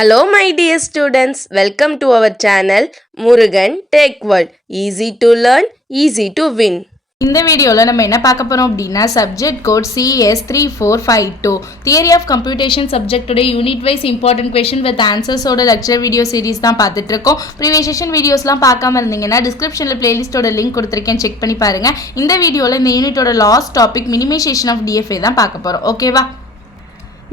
Hello my dear students, welcome to our channel Murugan Tech World. Easy to learn, easy to win. இந்த வீடியோவில் நம்ம என்ன பார்க்க போகிறோம் அப்படின்னா subject code CS3452 theory of computation சப்ஜெக்டோட unit wise important question with ஆன்சர்ஸோட lecture video series தான் பார்த்துட்டு இருக்கோம். ப்ரீவியஸ் செஷன் வீடியோஸ்லாம் பார்க்காம இருந்தீங்கன்னா டிஸ்கிரிப்ஷனில் பிளேலிஸ்ட்டோட லிங்க் கொடுத்துருக்கேன், செக் பண்ணி பாருங்கள். இந்த வீடியோவில் இந்த யூனிட்டோட last topic minimisation of DFA தான் பார்க்க போகிறோம். ஓகேவா?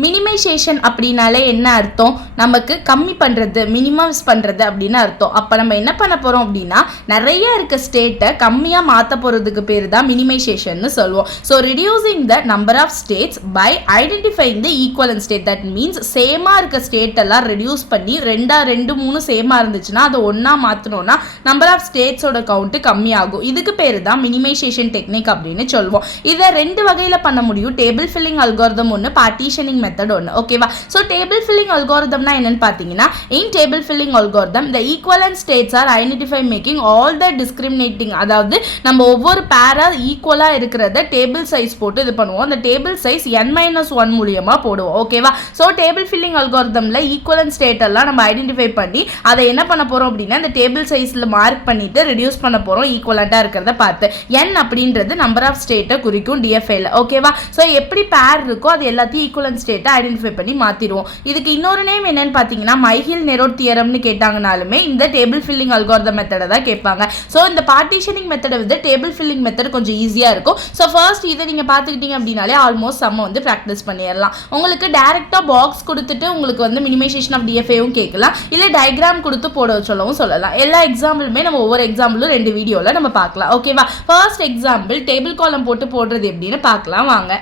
மினிமைசேஷன் அப்படின்னாலே என்ன அர்த்தம்? நமக்கு கம்மி பண்ணுறது, மினிமைஸ் பண்ணுறது அப்படின்னு அர்த்தம். அப்போ நம்ம என்ன பண்ண போகிறோம் அப்படின்னா நிறைய இருக்க ஸ்டேட்டை கம்மியாக மாற்ற போகிறதுக்கு பேர் தான் மினிமைசேஷன் சொல்லுவோம். So reducing the number of states by identifying the equivalent state. That means சேமாக இருக்க ஸ்டேட் எல்லாம் ரெடியூஸ் பண்ணி 2 சேமாக இருந்துச்சுன்னா அதை ஒன்றா மாற்றணும்னா நம்பர் ஆஃப் ஸ்டேட்ஸோட கவுண்ட்டு கம்மியாகும். இதுக்கு பேர் தான் மினிமைசேஷன் டெக்னிக் அப்படின்னு சொல்லுவோம். இதை 2 வகையில் பண்ண முடியும். டேபிள் ஃபில்லிங் அல்காரிதம் ஒன்று, பார்ட்டிஷனிங் மெத்தட் ஒன்று. ஓகேவா? ஸோ டேபிள் ஃபில்லிங் அல்காரிதம்னா என்னன்னு பார்த்தீங்கன்னா, இன் table filling algorithm the equivalent states are identified making all the discriminating, அதாவது நம்ம ஒவ்வொரு பேரா ஈக்குவலா இருக்கிறத டேபிள் சைஸ் போட்டு இது பண்ணுவோம். அந்த டேபிள் சைஸ் n-1 மூலியமா போடுவோம். ஓகேவா? ஸோ டேபிள் ஃபில்லிங் அல்காரிதம்ல ஈக்குவலன்ட் ஸ்டேட் எல்லாம் நம்ம ஐடென்டிஃபை பண்ணி அதை என்ன பண்ண போறோம் அப்படின்னா இந்த டேபிள் சைஸ்ல மார்க் பண்ணிட்டு ரெடியூஸ் பண்ண போறோம் ஈக்குவலண்டா இருக்கிறத பார்த்து. n அப்படின்றது நம்பர் ஆஃப் ஸ்டேட்டை குறிக்கும் DFAல. ஓகேவா? ஸோ எப்படி பேர் இருக்கோ அது எல்லாத்தையும் ஈக்குவலன்ட் ஸ்டேட்டை ஐடென்டிஃபை பண்ணி மாத்திடுவோம். இதுக்கு இன்னொரு நேம் என்னன்னு பார்த்தீங்கன்னா மைஹில்-நெரோட் தியரம்னு கேட்டாங்கனாலுமே இந்த டேபிள் ஃபில்லிங் அல்காரிதம் மெத்தடை தான் கேட்பாங்க. ஸோ இந்த பார்ட்டிஷனிங் மெத்தடை விட டேபிள் ஃபில்லிங் மெத்தட் கொஞ்சம் ஈஸியாக இருக்கும். ஸோ ஃபர்ஸ்ட் இதை நீங்கள் பார்த்துக்கிட்டீங்க அப்படின்னாலே ஆல்மோஸ்ட் சம்ம வந்து ப்ராக்டிஸ் பண்ணிடலாம். உங்களுக்கு டேரெக்டாக பாக்ஸ் கொடுத்துட்டு உங்களுக்கு வந்து மினிமைசேஷன் ஆஃப் DFAவும் கேட்கலாம், இல்லை டயக்ராம் கொடுத்து போட சொல்லலாம். எல்லா எக்ஸாம்பிளுமே நம்ம ஒவ்வொரு எக்ஸாம்பிளும் 2 வீடியோவில் நம்ம பார்க்கலாம். ஓகேவா? ஃபர்ஸ்ட் எக்ஸாம்பிள் டேபிள் காலம் போட்டு போடுறது எப்படின்னு பார்க்கலாம் வாங்க.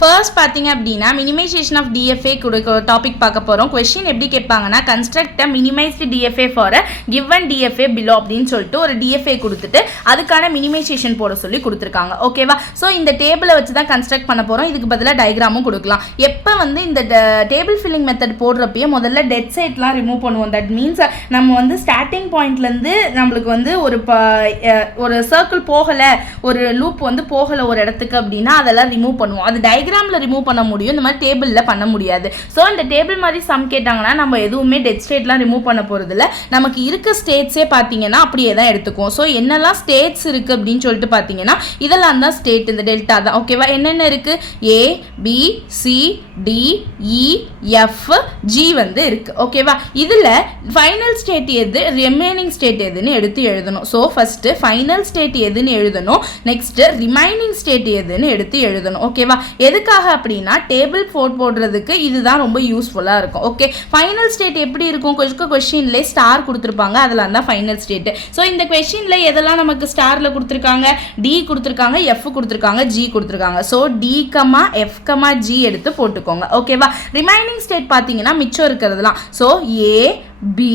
ஃபர்ஸ்ட் பார்த்தீங்க அப்படின்னா மினிமைசேஷன் ஆஃப் DFA கொடுக்க டாபிக் பார்க்க போகிறோம். கொஸ்டின் எப்படி கேட்பாங்கன்னா construct minimised DFA for a given DFA below அப்படின்னு சொல்லிட்டு ஒரு DFA கொடுத்துட்டு அதுக்கான மினிமைசேஷன் போட சொல்லி கொடுத்துருக்காங்க. ஓகேவா? ஸோ இந்த டேபிளை வச்சு தான் கன்ஸ்ட்ரக்ட் பண்ண போகிறோம். இதுக்கு பதிலாக டயக்ராமும் கொடுக்கலாம். எப்போ வந்து இந்த டேபிள் ஃபில்லிங் மெத்தட் போடுறப்பயே முதல்ல டெட் சைட்லாம் ரிமூவ் பண்ணுவோம். தட் மீன்ஸ் நம்ம வந்து ஸ்டார்டிங் பாயிண்ட்லேருந்து நம்மளுக்கு வந்து ஒரு சர்க்கிள் போகலை, ஒரு லூப் வந்து போகலை ஒரு இடத்துக்கு அப்படின்னா அதெல்லாம் ரிமூவ் பண்ணுவோம். அது டயக்ராம்ல ரிமூவ் பண்ண முடியும், இந்த மாதிரி டேபிள்ல பண்ண முடியாது. ஸோ இந்த டேபிள் மாதிரி சம் கேட்டாங்கன்னா நம்ம எதுவுமே டெட் ஸ்டேட்லாம் ரிமூவ் பண்ண போறது இல்லை. நமக்கு இருக்க ஸ்டேட்ஸே பார்த்தீங்கன்னா அப்படியே தான் எடுத்துக்குவோம். ஸோ என்னெல்லாம் ஸ்டேட்ஸ் இருக்கு அப்படின்னு சொல்லிட்டு பார்த்தீங்கன்னா இதெல்லாம் தான் ஸ்டேட், இந்த டெல்டா தான். ஓகேவா? என்னென்ன இருக்கு? A B C D E F G வந்து இருக்கு. ஓகேவா? இதுல ஃபைனல் ஸ்டேட் எது, ரிமைனிங் ஸ்டேட் எதுன்னு எடுத்து எழுதணும். ஸோ ஃபர்ஸ்ட் ஃபைனல் ஸ்டேட் எதுன்னு எழுதணும், நெக்ஸ்ட் ரிமைனிங் ஸ்டேட் எதுன்னு எடுத்து எழுதணும். ஓகேவா? எதுக்காக அப்படின்னா டேபிள் போடுறதுக்கு இதுதான் ரொம்ப யூஸ்ஃபுல்லாக இருக்கும். ஓகே, ஃபைனல் ஸ்டேட் எப்படி இருக்கும்? கொஸ்டின்ல ஸ்டார் கொடுத்துருப்பாங்க, அதெல்லாம் தான் ஃபைனல் ஸ்டேட். ஸோ இந்த கொஸ்டின்ல எதெல்லாம் நமக்கு ஸ்டார்ல கொடுத்துருக்காங்க? D கொடுத்துருக்காங்க, F கொடுத்துருக்காங்க, G கொடுத்துருக்காங்க. ஸோ D, F, G எடுத்து போட்டுக்கோங்க. ஓகேவா? ரிமைனிங் ஸ்டேட் பார்த்தீங்கன்னா மிச்சம் இருக்கிறதுலாம். So A B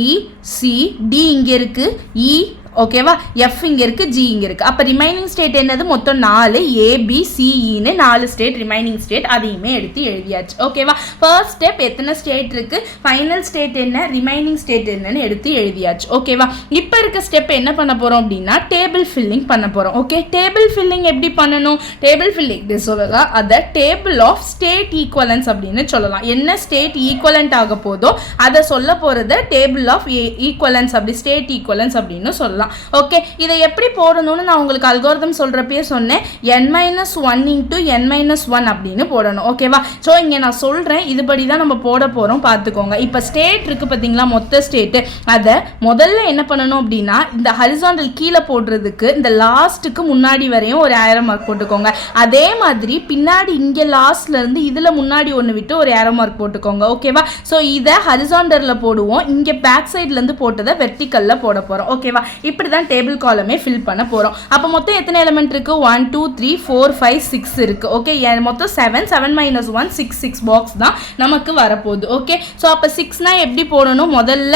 C D இங்கே இருக்கு, E ஓகேவா, F இங்கே இருக்குது, G இங்கே இருக்குது. அப்போ ரிமைனிங் ஸ்டேட் என்னது? மொத்தம் 4 ABCEன்னு 4 ஸ்டேட் ரிமைனிங் ஸ்டேட், அதையுமே எடுத்து எழுதியாச்சு. ஓகேவா? ஃபர்ஸ்ட் ஸ்டெப் எத்தனை ஸ்டேட் இருக்குது, ஃபைனல் ஸ்டேட் என்ன, ரிமைனிங் ஸ்டேட் என்னன்னு எடுத்து எழுதியாச்சு. ஓகேவா? இப்போ இருக்க ஸ்டெப் என்ன பண்ண போகிறோம் அப்படின்னா டேபிள் ஃபில்லிங் பண்ண போகிறோம். ஓகே, டேபிள் ஃபில்லிங் எப்படி பண்ணணும்? டேபிள் ஃபில்லிங் சொல்லலாம் அதை டேபிள் ஆஃப் ஸ்டேட் ஈக்குவலன்ஸ் அப்படின்னு சொல்லலாம். என்ன ஸ்டேட் ஈக்குவலண்ட் ஆக போதோ அதை சொல்ல போகிறத டேபிள் ஆஃப் ஈக்குவலன்ஸ் அப்படி ஸ்டேட் ஈக்குவலன்ஸ் அப்படின்னு சொல்லலாம். ஓகே, இதை எப்படி போடணும்னு நான் உங்களுக்கு அல்காரிதம் சொல்றப்பே சொன்னேன். n-1 into n-1 அப்படின்னு போடணும். ஓகேவா? ஸோ இங்கே நான் சொல்றேன், இதுபடி தான் நம்ம போட போறோம், பார்த்துக்கோங்க. இப்போ ஸ்டேட் இருக்கு பார்த்தீங்களா, மொத்த ஸ்டேட், அதை முதல்ல என்ன பண்ணணும் அப்படின்னா இந்த ஹரிசாண்டல் கீழே போடுறதுக்கு இந்த லாஸ்ட்டுக்கு முன்னாடி வரையும் ஒரு ஏரோ மார்க் போட்டுக்கோங்க. அதே மாதிரி பின்னாடி இங்கே லாஸ்ட்ல இருந்து இதுல முன்னாடி ஒன்று விட்டு ஒரு ஏரோ மார்க் போட்டுக்கோங்க. ஓகேவா? ஸோ இதை ஹரிசாண்டல்ல போடுவோம், இங்கே பேக் சைட்ல இருந்து போட்டதை வெர்டிக்கல்ல போட போறோம். ஓகேவா? இப்படி தான் டேபிள் காலமே ஃபில் பண்ண போறோம். அப்போ மொத்தம் எத்தனை எலிமெண்ட் இருக்கு? 1 2 3 4 5 6 இருக்கு. ஓகே, மொத்தம் 7 -1 6 பாக்ஸ் தான் நமக்கு வரப்போகுது. ஓகே, ஸோ அப்போ 6னா எப்படி போடணும்? முதல்ல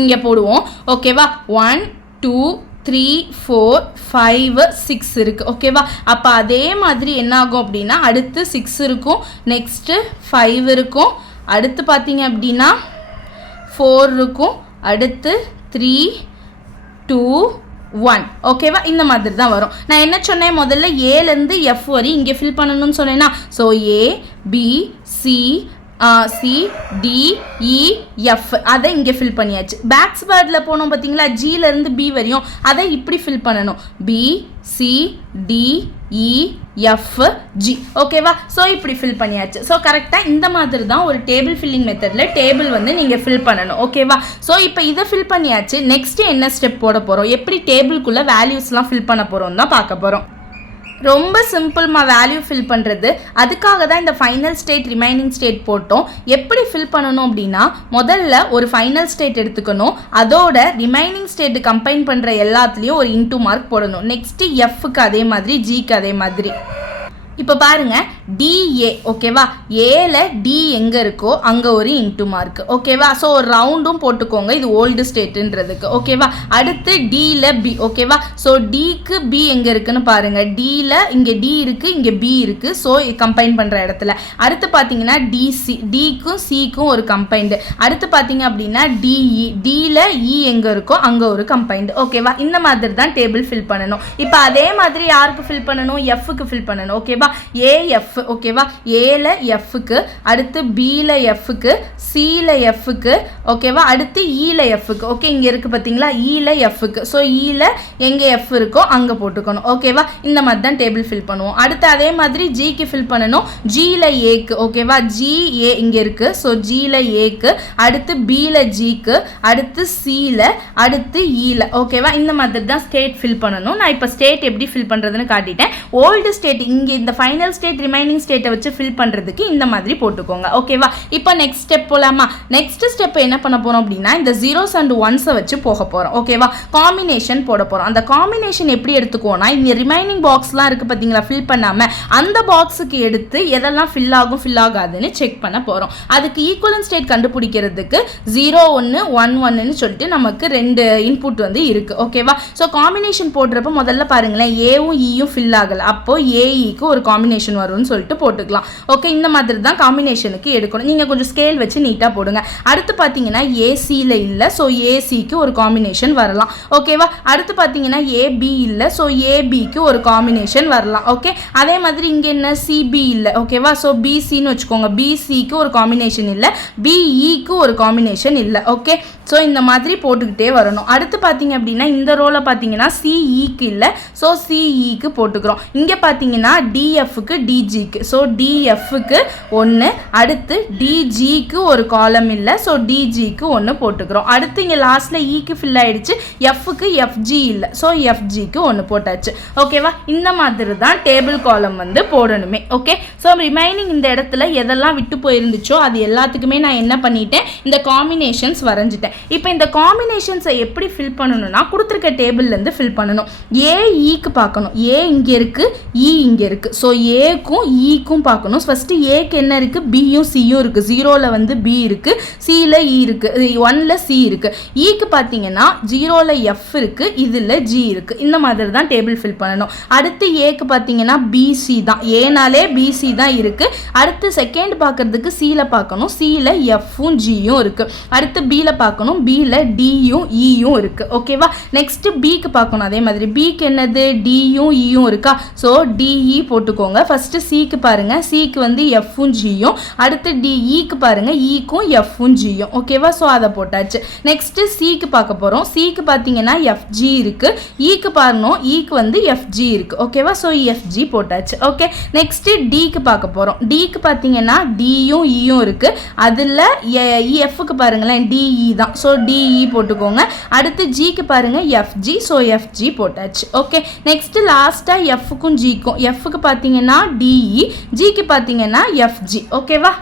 இங்கே போடுவோம். ஓகேவா? 1 2 3 4 5 6 இருக்கு. ஓகேவா? அப்போ அதே மாதிரி என்ன ஆகும் அப்படின்னா அடுத்து 6 இருக்கும், நெக்ஸ்ட் 5 இருக்கும், அடுத்து பார்த்தீங்க அப்படின்னா 4 இருக்கும், அடுத்து 3 2 1. ஓகேவா? இந்த மாதிரி தான் வரும். நான் என்ன சொன்னேன், முதல்ல ஏலேருந்து F வரை இங்கே ஃபில் பண்ணணும்னு சொன்னேன்னா, so A B C C D E F அதை இங்கே ஃபில் பண்ணியாச்சு. பேக்ஸ் வேர்டில் போனோம் பார்த்தீங்களா, ஜியிலேருந்து பி வரையும் அதை இப்படி ஃபில் பண்ணணும். B C D E F G. ஓகேவா? ஸோ இப்படி ஃபில் பண்ணியாச்சு. ஸோ கரெக்டாக இந்த மாதிரி தான் ஒரு டேபிள் ஃபில்லிங் மெத்தடில் டேபிள் வந்து நீங்கள் ஃபில் பண்ணணும். ஓகேவா? ஸோ இப்போ இதை ஃபில் பண்ணியாச்சு. நெக்ஸ்ட்டு என்ன ஸ்டெப் போட போகிறோம், எப்படி டேபிள்குள்ளே வேல்யூஸ்லாம் ஃபில் பண்ண போகிறோம் தான் பார்க்க போகிறோம். ரொம்ப சிம்பிள்மா வேல்யூ ஃபில் பண்ணுறது. அதுக்காக தான் இந்த ஃபைனல் ஸ்டேட் ரிமைனிங் ஸ்டேட் போட்டோம். எப்படி ஃபில் பண்ணணும் அப்படின்னா, முதல்ல ஒரு ஃபைனல் ஸ்டேட் எடுத்துக்கணும், அதோட ரிமைனிங் ஸ்டேட் கம்பைன் பண்ணுற எல்லாத்துலேயும் ஒரு இன்டூ மார்க் போடணும். நெக்ஸ்ட்டு எஃப்க்கு அதே மாதிரி, ஜிக்கு அதே மாதிரி. இப்போ பாருங்க டிஏ. ஓகேவா? ஏல டி எங்கே இருக்கோ அங்கே ஒரு இன்டூ மார்க். ஓகேவா? ஸோ ஒரு ரவுண்டும் போட்டுக்கோங்க, இது ஓல்டு ஸ்டேட்டுன்றதுக்கு. ஓகேவா? அடுத்து டியில் பி. ஓகேவா? ஸோ டிக்கு பி எங்கே இருக்குன்னு பாருங்க. டியில் இங்கே டி இருக்குது, இங்கே பி இருக்குது. ஸோ கம்பைன் பண்ணுற இடத்துல அடுத்து பார்த்தீங்கன்னா டிசி, டிக்கும் சிக்கும் ஒரு கம்பைண்டு. அடுத்து பார்த்தீங்க அப்படின்னா டிஇ, டியில் இ எங்கே இருக்கோ அங்கே ஒரு கம்பைண்டு. ஓகேவா? இந்த மாதிரி தான் டேபிள் ஃபில் பண்ணணும். இப்போ அதே மாதிரி யாருக்கு ஃபில் பண்ணணும், எஃப்க்கு ஃபில் பண்ணணும். ஓகேவா? ஏஎஃப். ஓகேவா? ஏல எஃப்க்கு, அடுத்து பில எஃப்க்கு, சில எஃப்க்கு. ஓகேவா? அடுத்து ஈல எஃப்க்கு. ஓகே, இங்கே இருக்குது பார்த்தீங்களா, ஈல எஃப்க்கு. ஸோ ஈல எங்கே எஃப் இருக்கோ அங்கே போட்டுக்கணும். ஓகேவா? இந்த மாதிரி தான் டேபிள் ஃபில் பண்ணுவோம். அடுத்து அதே மாதிரி ஜிக்கு ஃபில் பண்ணணும். ஜியில் ஏக்கு. ஓகேவா? ஜி ஏ இங்கே இருக்குது. ஸோ ஜியில் ஏக்கு, அடுத்து பில ஜிக்கு, அடுத்து சில, அடுத்து ஈல. ஓகேவா? இந்த மாதிரி தான் ஸ்டேட் ஃபில் பண்ணணும். நான் இப்போ ஸ்டேட் எப்படி ஃபில் பண்ணுறதுன்னு காட்டிட்டேன். ஓல்டு ஸ்டேட் இங்கே இந்த ஃபைனல் ஸ்டேட் ரிமைனிங் ஸ்டேட்டை வச்சு ஃபில் பண்ணுறதுக்கு இந்த மாதிரி போட்டுக்கோங்க. ஓகேவா? இப்போ நெக்ஸ்ட் ஸ்டெப் போகலாமா? நெக்ஸ்ட் ஸ்டெப் என்ன பண்ண போகிறோம் அப்படின்னா, இந்த ஜீரோஸ் அண்ட் ஒன்ஸை வச்சு போக போகிறோம். ஓகேவா? காம்பினேஷன் போட போகிறோம். அந்த காம்பினேஷன் எப்படி எடுத்துக்கோனா, இங்கே ரிமைனிங் பாக்ஸ்லாம் இருக்குது பார்த்தீங்களா, ஃபில் பண்ணாமல் அந்த பாக்ஸுக்கு எடுத்து எதெல்லாம் ஃபில் ஆகும் ஃபில் ஆகாதுன்னு செக் பண்ண போகிறோம். அதுக்கு ஈக்குவலன் ஸ்டேட் கண்டுபிடிக்கிறதுக்கு 0 1 1 1ன்னு சொல்லிட்டு நமக்கு 2 இன்புட் வந்து இருக்குது. ஓகேவா? ஸோ காம்பினேஷன் போடுறப்ப முதல்ல பாருங்களேன், ஏவும் ஈயும் ஃபில் ஆகலை. அப்போ ஏஇக்கு ஒரு காம்பினேஷன் வரும்னு சொல்லிட்டு போட்டுக்கலாம். ஓகே, இந்த மாதிரி தான் காம்பினேஷனுக்கு எடுக்கணும். நீங்கள் கொஞ்சம் ஸ்கேல் வச்சு நீட்டாக போடுங்க. அடுத்து பார்த்தீங்கன்னா ஏசியில் இல்லை, ஸோ ஏசிக்கு ஒரு காம்பினேஷன் வரலாம். ஓகேவா? அடுத்து பார்த்தீங்கன்னா ஏபி இல்லை, ஸோ ஏபிக்கு ஒரு காம்பினேஷன் வரலாம். ஓகே, அதே மாதிரி இங்கே என்ன சிபி இல்லை. ஓகேவா? ஸோ பிசின்னு வச்சுக்கோங்க, பிசிக்கு ஒரு காம்பினேஷன் இல்லை, பிஇக்கு ஒரு காம்பினேஷன் இல்லை. ஓகே, ஸோ இந்த மாதிரி போட்டுக்கிட்டே வரணும். அடுத்து பார்த்தீங்க அப்படின்னா இந்த ரோவில் பார்த்தீங்கன்னா சிஇக்கு இல்லை, ஸோ சிஇக்கு போட்டுக்கிறோம். இங்கே பார்த்தீங்கன்னா டிஎஃப்க்கு டிஜிக்கு, ஸோ டிஎஃப்க்கு 1, அடுத்து டிஜிக்கு ஒரு காலம் இல்லை, ஸோ டிஜிக்கு 1 போட்டுக்கிறோம். அடுத்து இங்கே லாஸ்ட்டில் இக்கு ஃபில் ஆகிடுச்சு, எஃப்க்கு எஃப்ஜி இல்லை, ஸோ எஃப்ஜிக்கு 1 போட்டாச்சு. ஓகேவா? இந்த மாதிரி தான் டேபிள் காலம் வந்து போடணுமே. ஓகே, ஸோ ரிமைனிங் இந்த இடத்துல எதெல்லாம் விட்டு போயிருந்துச்சோ அது எல்லாத்துக்குமே நான் என்ன பண்ணிட்டேன், இந்த காம்பினேஷன்ஸ் வரைஞ்சிட்டேன். இப்போ இந்த காம்பினேஷன்ஸை எப்படி ஃபில் பண்ணணும்னா, கொடுத்துருக்க டேபிள்லேருந்து ஃபில் பண்ணணும். ஏஇக்கு பார்க்கணும், ஏ இங்கே இருக்குது, இ இங்கே இருக்குது. ஸோ ஏக்கும் ஈக்கும் பார்க்கணும். ஃபஸ்ட்டு ஏக்கு என்ன இருக்குது, பியும் சியும் இருக்குது. 0ல் வந்து பி இருக்குது, சியில் இ இருக்குது, 1ல் சி இருக்குது. ஈக்கு பார்த்தீங்கன்னா 0ல் எஃப் இருக்குது, இதில் ஜி இருக்குது. இந்த மாதிரி தான் டேபிள் ஃபில் பண்ணணும். அடுத்து ஏக்கு பார்த்தீங்கன்னா பிசி தான், ஏனாலே பிசி தான் இருக்குது. அடுத்து செகண்ட் பார்க்கறதுக்கு சியில் பார்க்கணும், சியில் எஃப்பும் ஜியும் இருக்குது. அடுத்து பியில் பார்க்கணும், பியில் டியும் இயும் இருக்குது. ஓகேவா? நெக்ஸ்ட்டு பிக்கு பார்க்கணும். அதே மாதிரி பிக்கு என்னது, டியும் இயும் இருக்கா, ஸோ டிஇ போட்டுக்கோங்க. ஃபஸ்ட்டு சிக்கு பாருங்கள், சிக்கு வந்து எஃப்பும் ஜியும். அடுத்து டிஇக்கு பாருங்கள், இக்கும் எஃப்பும் ஜியும். ஓகேவா? ஸோ அதை போட்டாச்சு. நெக்ஸ்ட்டு சிக்கு பார்க்க போகிறோம். சிக்கு பார்த்தீங்கன்னா எஃப்ஜி இருக்குது, இக்கு பாருங்க, இக்கு வந்து எஃப்ஜி இருக்குது. ஓகேவா? ஸோ எஃப்ஜி போட்டாச்சு. ஓகே, நெக்ஸ்ட்டு டிக்கு பார்க்க போகிறோம். டிக்கு பார்த்தீங்கன்னா டியும் இயும் இருக்குது, அதில் எஃப்க்கு பாருங்களேன் டிஇ தான், ஸோ டிஇ போட்டுக்கோங்க. அடுத்து ஜிக்கு பாருங்கள் எஃப்ஜி, ஸோ எஃப்ஜி போட்டாச்சு. ஓகே, நெக்ஸ்ட்டு லாஸ்ட்டாக எஃப்க்கும் ஜிக்கும், எஃப்க்கு பார்த்தீங்கன்னா டிஇ, ஜிக்கு பார்த்தீங்கன்னா எஃப்ஜி. ஓகேவா?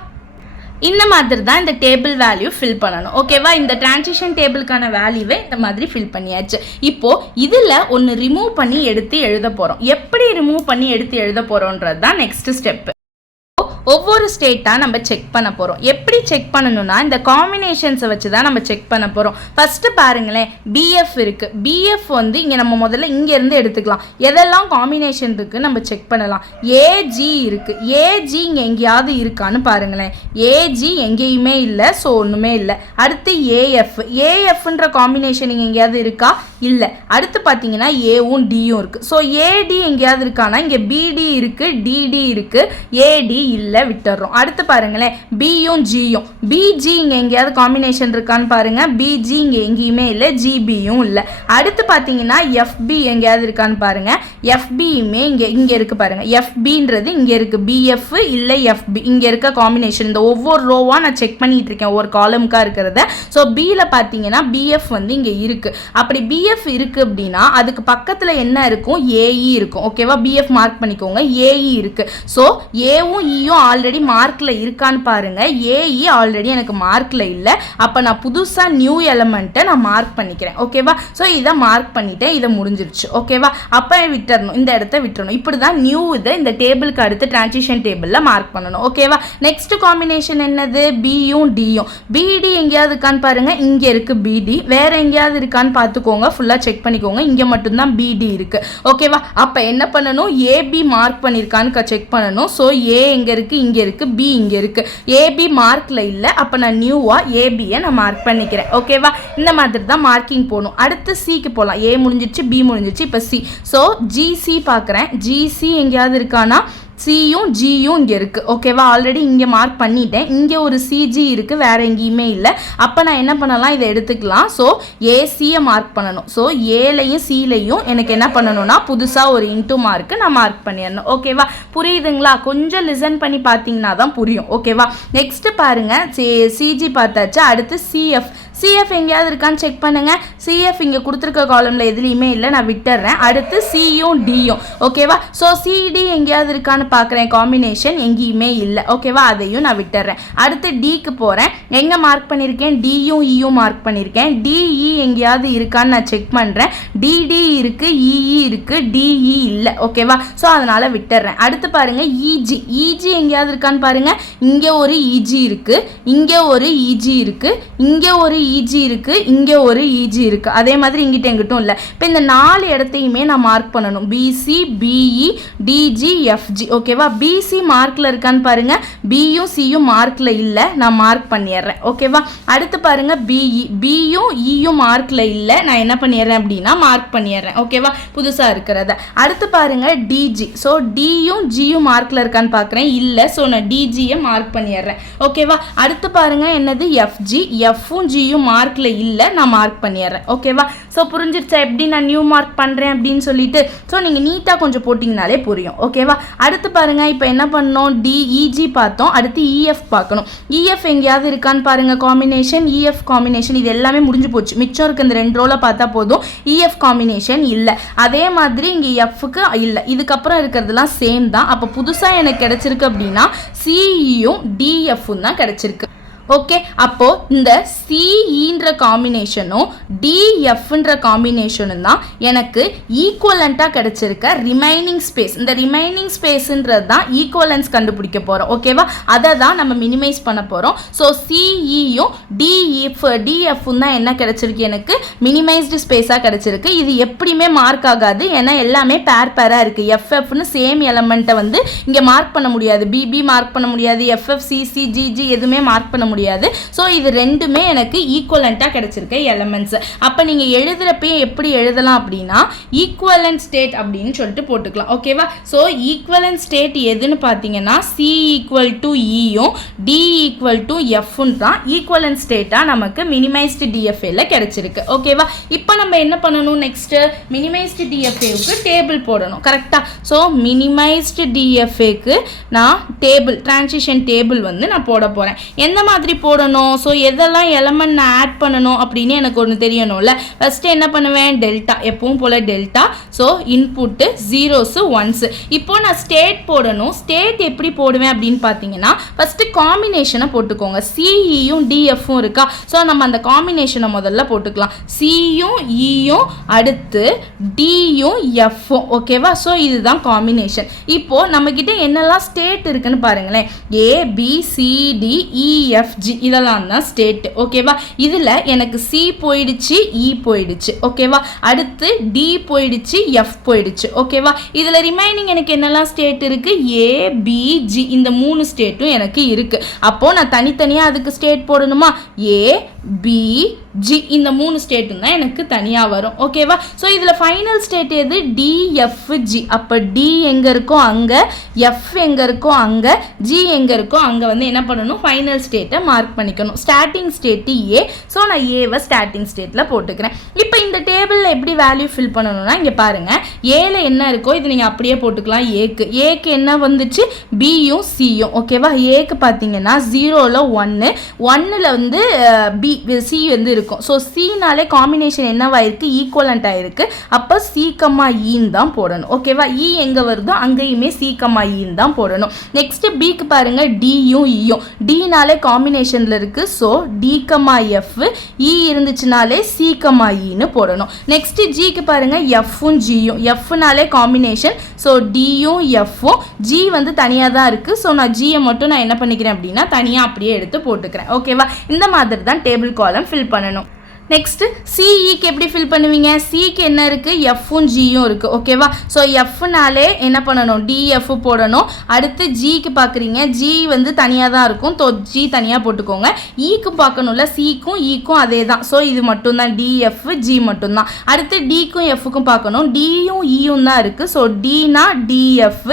இந்த மாதிரி தான் இந்த டேபிள் வேல்யூ ஃபில் பண்ணணும். ஓகேவா? இந்த டிரான்சிஷன் டேபிளுக்கான வேல்யூவை இந்த மாதிரி ஃபில் பண்ணியாச்சு. இப்போது இதில் ஒன்று ரிமூவ் பண்ணி எடுத்து எழுத போகிறோம். எப்படி ரிமூவ் பண்ணி எடுத்து எழுத போகிறோன்றது தான் நெக்ஸ்ட் ஸ்டெப்பு. ஒவ்வொரு ஸ்டேட்டாக நம்ம செக் பண்ண போகிறோம். எப்படி செக் பண்ணணும்னா, இந்த காம்பினேஷன்ஸை வச்சு தான் நம்ம செக் பண்ண போகிறோம். ஃபஸ்ட்டு பாருங்களேன், பிஎஃப் இருக்குது. பிஎஃப் வந்து இங்கே நம்ம முதல்ல இங்கேருந்து எடுத்துக்கலாம். எதெல்லாம் காம்பினேஷன் இருக்குன்னு நம்ம செக் பண்ணலாம். ஏஜி இருக்குது, ஏஜி இங்கே எங்கேயாவது இருக்கான்னு பாருங்களேன். ஏஜி எங்கேயுமே இல்லை, ஸோ ஒன்றுமே இல்லை. அடுத்து ஏஎஃப், ஏஎஃப்ன்ற காம்பினேஷன் இங்கே எங்கேயாவது இருக்கா, இல்லை. அடுத்து பார்த்தீங்கன்னா ஏவும் டியும் இருக்குது. ஸோ ஏடி எங்கேயாவது இருக்கானா, இங்கே பிடி இருக்குது, டிடி இருக்குது, ஏடி இல்லை. இல்லை, விட்டுறோம். அடுத்து பாருங்களேன், பியும் ஜியும், பிஜி இங்கே எங்கேயாவது காம்பினேஷன் இருக்கான்னு பாருங்க. பிஜி இங்கே எங்கேயுமே இல்லை, ஜிபியும் இல்லை. அடுத்து பார்த்தீங்கன்னா எஃப்பி எங்கேயாவது இருக்கான்னு பாருங்க. எஃப்பியுமே இங்கே இருக்கு பாருங்க. எஃப்பின்றது இங்கே இருக்கு, பிஎஃப் இல்லை எஃப்பி இங்கே இருக்க காம்பினேஷன். இந்த ஒவ்வொரு ரோவாக நான் செக் பண்ணிட்டு இருக்கேன், ஒவ்வொரு காலமுக்காக இருக்கிறத. ஸோ பியில் பார்த்தீங்கன்னா பிஎஃப் வந்து இங்கே இருக்கு. அப்படி பிஎஃப் இருக்கு அப்படின்னா அதுக்கு பக்கத்தில் என்ன இருக்கும், ஏஇ இருக்கும். ஓகேவா, பிஎஃப் மார்க் பண்ணிக்கோங்க, ஏஇ இருக்கு. ஸோ ஏவும் ஈயும் ஆல்ரெடி மார்க்கில் இருக்கான்னு பாருங்க. ஏஇ ஆல்ரெடி எனக்கு மார்க்கில் இல்லை. அப்போ நான் புதுசாக நியூ எலமெண்ட்டை நான் மார்க் பண்ணிக்கிறேன். ஓகேவா, ஸோ இதை மார்க் பண்ணிட்டேன், இதை முடிஞ்சிருச்சு. ஓகேவா, அப்போ விட்டுறணும், இந்த இடத்த விட்டுறணும். இப்படி தான் நியூ இதை இந்த டேபிளுக்கு அடுத்து டிரான்சிஷன் டேபிளில் மார்க் பண்ணணும். ஓகேவா, நெக்ஸ்ட் காம்பினேஷன் என்னது, பியும் டியும். பிடி எங்கேயாவது இருக்கான்னு பாருங்க, இங்கே இருக்கு பிடி. வேற எங்கேயாவது இருக்கான்னு பார்த்துக்கோங்க, ஃபுல்லாக செக் பண்ணிக்கோங்க. இங்கே மட்டும்தான் பிடி இருக்கு. ஓகேவா, அப்போ என்ன பண்ணணும், ஏபி மார்க் பண்ணியிருக்கான்னு செக் பண்ணணும். ஸோ ஏ எங்கே இருக்குது, இங்கே இருக்குது, பி இங்கே இருக்குது. ஏபி மார்க்கில் இல்லை, அப்போ நான் நியூவாக ஏபியை நான் மார்க் பண்ணிக்கிறேன். ஓகேவா, இந்த மாதிரி தான் மார்க்கிங் போகணும். அடுத்து சிக்கு போகலாம். ஏ முடிஞ்சிச்சு, பி முடிஞ்சிச்சு, இப்போ சி. ஸோ ஜிசி பார்க்குறேன். ஜிசி எங்கேயாவது இருக்கானா, சியும் ஜியும் இங்கே இருக்குது. ஓகேவா, ஆல்ரெடி இங்கே மார்க் பண்ணிட்டேன். இங்கே ஒரு சிஜி இருக்குது, வேறு எங்கேயுமே இல்லை. அப்போ நான் என்ன பண்ணலாம், இதை எடுத்துக்கலாம். ஸோ ஏசியை மார்க் பண்ணணும். ஸோ ஏலையும் சிலையும் எனக்கு என்ன பண்ணணும்னா புதுசாக ஒரு இன்டூ மார்க்கு நான் மார்க் பண்ணிடணும். ஓகேவா, புரியுதுங்களா? கொஞ்சம் லிசன் பண்ணி பார்த்தீங்கன்னா தான் புரியும். ஓகேவா, நெக்ஸ்ட்டு பாருங்கள், சிஜி பார்த்தாச்சு. அடுத்து சிஎஃப். சிஎஃப் எங்கேயாவது இருக்கான்னு செக் பண்ணுங்க. சிஎஃப் இங்கே கொடுத்துருக்க காலமில் எதுலேயுமே இல்லை, நான் விட்டுறேன். அடுத்து சியும் டியும். ஓகேவா, ஸோ சிடி எங்கேயாவது இருக்கான்னு பார்க்குறேன், காம்பினேஷன் எங்கேயுமே இல்லை. ஓகேவா, அதையும் நான் விட்டுறேன். அடுத்து டிக்கு போகிறேன். எங்கே மார்க் பண்ணியிருக்கேன், டியும் இயும் மார்க் பண்ணியிருக்கேன். டிஇ எங்கேயாவது இருக்கான்னு நான் செக் பண்ணுறேன். டிடி இருக்குது, இஇ இருக்குது, டிஇ இல்லை. ஓகேவா, ஸோ அதனால் விட்டுறேன். அடுத்து பாருங்கள், இஜி. இஜி எங்கேயாவது இருக்கான்னு பாருங்கள். இங்கே ஒரு இஜி இருக்குது, இங்கே ஒரு இஜி இருக்குது, இங்கே ஒரு இஜி இருக்கு, இங்கே ஒரு இஜி இருக்கு. அதே மாதிரி இங்கிட்ட எங்கிட்டும் இல்லை. இப்போ இந்த 4 இடத்தையுமே நான் மார்க் பண்ணணும். B C, B E, D G, F G. ஓகேவா, பிசி மார்க்கில் இருக்கான்னு பாருங்க. பியும் சியும் மார்க்கில் இல்லை, நான் மார்க் பண்ணிடுறேன். ஓகேவா, அடுத்து பாருங்க, பிஇ. பியும் இயும் மார்க்கில் இல்லை, நான் என்ன பண்ணிடுறேன் அப்படின்னா மார்க் பண்ணிடுறேன். ஓகேவா, புதுசாக இருக்கிறத. அடுத்து பாருங்க, டிஜி. ஸோ டியும் ஜியும் மார்க்கில் இருக்கான்னு பார்க்குறேன், இல்லை. ஸோ நான் டிஜியை மார்க் பண்ணிடுறேன். ஓகேவா, அடுத்து பாருங்க, என்னது எஃப்ஜி. எஃப்பும் ஜியும் மார்க்கில் இல்லை, நான் மார்க் பண்ணிடுறேன். ஓகேவா, ஸோ புரிஞ்சிருச்சா எப்படி நான் நியூ மார்க் பண்ணுறேன் அப்படின்னு சொல்லிட்டு? ஸோ நீங்கள் நீட்டாக கொஞ்சம் போட்டிங்கனாலே புரியும். ஓகேவா, அடுத்து பாருங்கள், இப்போ என்ன பண்ணோம், டிஇஜி பார்த்தோம். அடுத்து இஎஃப் பார்க்கணும். இஎஃப் எங்கேயாவது இருக்கான்னு பாருங்கள், காம்பினேஷன். இஎஃப் காம்பினேஷன் இது எல்லாமே முடிஞ்சு போச்சு. மிச்சம் இருக்க இந்த 2 ரோவில் பார்த்தா போதும். இஎஃப் காம்பினேஷன் இல்லை. அதே மாதிரி இங்கே எஃப்க்கு இல்லை. இதுக்கப்புறம் இருக்கிறதுலாம் சேம் தான். அப்போ புதுசாக எனக்கு கிடைச்சிருக்கு அப்படின்னா சிஇயும் டிஎஃப்பும் தான் கிடைச்சிருக்கு. ஓகே, அப்போ இந்த சிஇன்ற காம்பினேஷனும் டிஎஃப்ன்ற காம்பினேஷனும் தான் எனக்கு ஈக்குவலண்ட்டாக கிடைச்சிருக்க ரிமைனிங் ஸ்பேஸ். இந்த ரிமைனிங் ஸ்பேஸ்ன்றது தான் ஈக்குவலன்ஸ் கண்டுபிடிக்க போகிறோம். ஓகேவா, அதை தான் நம்ம மினிமைஸ் பண்ண போகிறோம். ஸோ சிஇயும் டிஎஃப்பும் தான் என்ன கிடைச்சிருக்கு, எனக்கு மினிமைஸ்டு ஸ்பேஸாக கிடைச்சிருக்கு. இது எப்படியுமே மார்க் ஆகாது, ஏன்னா எல்லாமே பேராக இருக்குது. எஃப்எஃப்னு சேம் எலமெண்ட்டை வந்து இங்கே மார்க் பண்ண முடியாது. பிபி மார்க் பண்ண முடியாது, எஃப்எஃப் சிசி ஜிஜி எதுவுமே மார்க் பண்ண முடியாது. ஸோ இது ரெண்டுமே எனக்கு ஈக்குவலண்ட்டாக கிடைச்சிருக்க எலமெண்ட்ஸ். அப்போ நீங்கள் எழுதுறப்பே எப்படி எழுதலாம் அப்படின்னா ஈக்குவலன்ட் ஸ்டேட் அப்படின்னு சொல்லிட்டு போட்டுக்கலாம். ஓகேவா, ஸோ ஈக்குவலன்ட் ஸ்டேட் எதுன்னு பார்த்தீங்கன்னா சி ஈக்குவல் டு இயும் டி ஈக்குவல் டு எஃப்னு தான் ஈக்குவலன்ட் ஸ்டேட்டாக நமக்கு மினிமைஸ்டு டிஎஃப்ஏல கிடைச்சிருக்கு. ஓகேவா, இப்போ நம்ம என்ன பண்ணணும், நெக்ஸ்ட்டு மினிமைஸ்டு டிஎஃப்ஏவுக்கு டேபிள் போடணும். கரெக்டாக, ஸோ மினிமைஸ்டு டிஎஃப்ஏக்கு நான் டேபிள், டிரான்சிஷன் டேபிள் வந்து நான் போட போகிறேன். எந்த மாதிரி போடணும், ஸோ எதெல்லாம் எலமெண்ட் நான் ஆட் பண்ணணும் அப்படின்னு எனக்கு ஒன்று தெரியணும்ல. ஃபஸ்ட்டு என்ன பண்ணுவேன், டெல்டா, எப்பவும் போல் delta. So input zeros ones. இப்போ நான் ஸ்டேட் போடணும். ஸ்டேட் எப்படி போடுவேன் அப்படின்னு பார்த்தீங்கன்னா ஃபஸ்ட்டு காம்பினேஷனை போட்டுக்கோங்க. சிஇயும் டிஎஃப்பும் இருக்கா, ஸோ நம்ம அந்த காம்பினேஷனை முதல்ல போட்டுக்கலாம். சியும் இயும் அடுத்து டியும் எஃப்பும். ஓகேவா, ஸோ இதுதான் காம்பினேஷன். இப்போது நம்மக்கிட்ட என்னெல்லாம் ஸ்டேட் இருக்குன்னு பாருங்களேன். ABCDEF G இதெல்லாம் தான் ஸ்டேட். ஓகேவா, இதில் எனக்கு சி போயிடுச்சு, இ போயிடுச்சு. ஓகேவா, அடுத்து டி போயிடுச்சு, எஃப் போயிடுச்சு. ஓகேவா, இதில் ரிமைனிங் எனக்கு என்னெல்லாம் ஸ்டேட் இருக்குது, ABG இந்த 3 ஸ்டேட்டும் எனக்கு இருக்குது. அப்போது நான் தனித்தனியாக அதுக்கு ஸ்டேட் போடணுமா, A பி ஜி இந்த 3 ஸ்டேட்டும் தான் எனக்கு தனியாக வரும். ஓகேவா? ஸோ இதில் ஃபைனல் ஸ்டேட் எது? டிஎஃப்ஜி. அப்போ டி எங்கே இருக்கோ அங்கே, எஃப் எங்கே இருக்கோ அங்கே, ஜி எங்கே இருக்கோ அங்கே வந்து என்ன பண்ணணும்? ஃபைனல் ஸ்டேட்டை மார்க் பண்ணிக்கணும். ஸ்டார்டிங் ஸ்டேட்டு ஏ. ஸோ நான் ஏவை ஸ்டார்டிங் ஸ்டேட்டில் போட்டுக்கிறேன். இப்போ இந்த டேபிளில் எப்படி வேல்யூ ஃபில் பண்ணணும்னா இங்கே பாருங்கள், ஏல என்ன இருக்கோ இது நீங்கள் அப்படியே போட்டுக்கலாம். ஏக்கு என்ன வந்துச்சு? பியும் சியும். ஓகேவா? ஏக்கு பார்த்தீங்கன்னா 0ல் 1, 1ல் வந்து பி சி வந்து இருக்கும். ஸோ சினாலே காம்பினேஷன் என்னவாயிருக்கு? ஈக்குவலண்ட் ஆயிருக்கு. அப்போ சி கம்மா ஈன்னு தான் போடணும். ஓகேவா? இ எங்கே வருதோ அங்கேயுமே சி கம்மா ஈன்னு தான் போடணும். நெக்ஸ்ட் பிக்கு பாருங்க, டியும் இயும். டினாலே காம்பினேஷனில் இருக்கு. ஸோ டி கம்மா எஃப், இ இருந்துச்சுனாலே சி கம்மா ஈன்னு போடணும். நெக்ஸ்ட் ஜிக்கு பாருங்க, எஃப்பும் ஜியும். எஃப்னாலே காம்பினேஷன். ஸோ டியும் எஃப்பும். ஜி வந்து தனியாக தான் இருக்கு. ஸோ நான் ஜியை மட்டும் நான் என்ன பண்ணிக்கிறேன் அப்படின்னா தனியாக அப்படியே எடுத்து போட்டுக்கிறேன். ஓகேவா? இந்த மாதிரி தான் டேபிள் காலம் ஃபில் பண்ணணும். நெக்ஸ்ட் சிஇக்கு எப்படி ஃபில் பண்ணுவீங்க? சிக்கு என்ன இருக்குது? எஃப்பும் ஜியும் இருக்குது. ஓகேவா? ஸோ எஃப்னாலே என்ன பண்ணணும்? டிஎஃப் போடணும். அடுத்து ஜிக்கு பார்க்குறீங்க, ஜி வந்து தனியாக தான் இருக்கும். ஸோ ஜி தனியாக போட்டுக்கோங்க. ஈக்கு பார்க்கணும்ல, சிக்கும் ஈக்கும் அதே தான். ஸோ இது மட்டும்தான் டிஎஃப், ஜி மட்டும்தான். அடுத்து டிக்கும் எஃப்க்கும் பார்க்கணும், டியும் ஈயும் தான் இருக்குது. ஸோ டினா டிஎஃப்,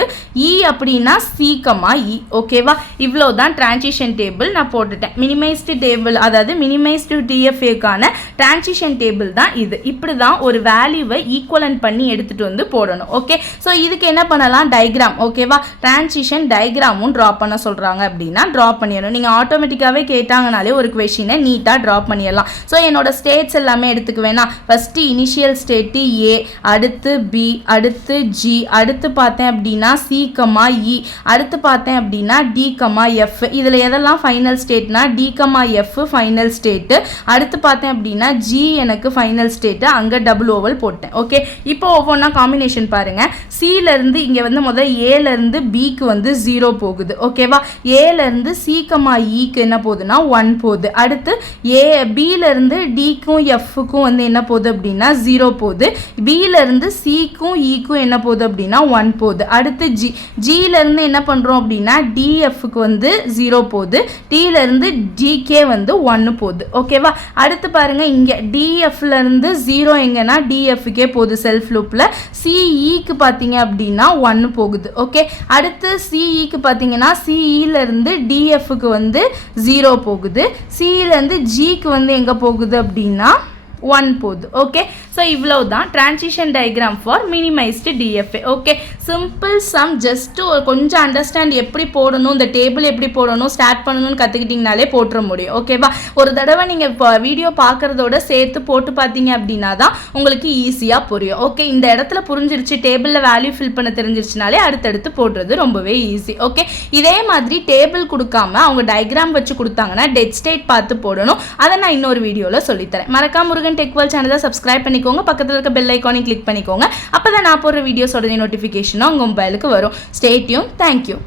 இ அப்படின்னா சி கமா இ. ஓகேவா? இவ்வளோ தான் டிரான்சிஷன் டேபிள் நான் போட்டுட்டேன். மினிமைஸ்டு டேபிள், அதாவது மினிமைஸ்டு டிஎஃப்ஏக்கான டிரான்சிஷன் டேபிள் தான் இது. இப்படி தான் ஒரு வேல்யூவை ஈக்குவலன்ட் பண்ணி எடுத்துட்டு வந்து போடணும். ஓகே? ஸோ இதுக்கு என்ன பண்ணலாம்? டயக்ராம். ஓகேவா? டிரான்சிஷன் டயக்ராமும் ட்ரா பண்ண சொல்கிறாங்க அப்படின்னா ட்ரா பண்ணிடணும். நீங்கள் ஆட்டோமேட்டிக்காகவே கேட்டாங்கனாலே ஒரு கொஷினை நீட்டாக ட்ரா பண்ணிடலாம். ஸோ என்னோட ஸ்டேட்ஸ் எல்லாமே எடுத்துக்குவேன்னா, ஃபஸ்ட்டு இனிஷியல் ஸ்டேட்டு ஏ, அடுத்து பி, அடுத்து ஜி, அடுத்து பார்த்தேன் அப்படின்னா சி கமா இ, அடுத்து பார்த்தேன் அப்படின்னா டி கமா எஃப். இதில் எதெல்லாம் ஃபைனல் ஸ்டேட்னா D comma F final state. அடுத்து பார்த்தேன் அப்படின்னா ஜி எனக்கு ஃபைனல் ஸ்டேட்டு, அங்கே டபுள் ஓவல் போட்டேன். ஓகே? இப்போ ஒவ்வொன்றா காம்பினேஷன் பாருங்கள். சிலேருந்து இங்கே வந்து முதல் ஏலேருந்து பிக்கு வந்து 0 போகுது. ஓகேவா? ஏலேருந்து சி கமா இக்கு என்ன போகுதுன்னா 1 போகுது. அடுத்து பிலேருந்து டிக்கும் எஃப்க்கும் வந்து என்ன போகுது அப்படின்னா 0 போகுது. பிலேருந்து சிக்கும் இக்கும் என்ன போகுது அப்படின்னா 1 போகுது. அடுத்து ஜிலேருந்து என்ன பண்ணுறோம் அப்படின்னா டிஎஃப்க்கு வந்து 0 போகுது. டிலேருந்து ஜிகே வந்து 1 போகுது. ஓகேவா? அடுத்து பாருங்க, இங்கே டிஎஃப்லேருந்து 0 எங்கன்னா டிஎஃப்கே போகுது செல்ஃப் லூப்பில். சிஇக்கு பார்த்தீங்க அப்படின்னா 1 போகுது. ஓகே? அடுத்து சிஇக்கு பார்த்தீங்கன்னா சிஇலேருந்து டிஎஃப்க்கு வந்து 0 போகுது. சிஇலேருந்து ஜிக்கு வந்து எங்கே போகுது அப்படின்னா 1 போகுது. ஓகே? ஸோ இவ்வளோ தான் transition diagram for minimised TFA. Okay? Simple some. Just கொஞ்சம் அண்டர்ஸ்டாண்ட் எப்படி போடணும், இந்த டேபிள் எப்படி போடணும், ஸ்டார்ட் பண்ணணும்னு கற்றுக்கிட்டிங்கனாலே போட்டுற முடியும். ஓகேவா? ஒரு தடவை நீங்கள் இப்போ வீடியோ பார்க்குறதோட சேர்த்து போட்டு பார்த்தீங்க அப்படின்னா தான் உங்களுக்கு ஈஸியாக புரியும். ஓகே? இந்த இடத்துல புரிஞ்சிருச்சு, டேபிளில் வேல்யூ ஃபில் பண்ண தெரிஞ்சிருச்சுனாலே அடுத்தடுத்து போடுறது ரொம்பவே ஈஸி. ஓகே? இதே மாதிரி டேபிள் கொடுக்காம அவங்க டயக்ராம் வச்சு கொடுத்தாங்கன்னா டெட் ஸ்டேட் பார்த்து போடணும். அதை நான் இன்னொரு வீடியோவில் சொல்லித்தரேன். மறக்காம முருகன் டெக் வேர்ல்ட் சேனலை சப்ஸ்கிரைப் பண்ணிக்கோங்க. பக்கத்தில் இருக்க பெல் ஐக்கானையும் கிளிக் பண்ணிக்கோங்க. அப்போ தான் நான் போடுற வீடியோஸோட நோட்டிஃபிகேஷனும் உங்கள் மொபைலுக்கு வரும். Stay tune. தேங்க்யூ.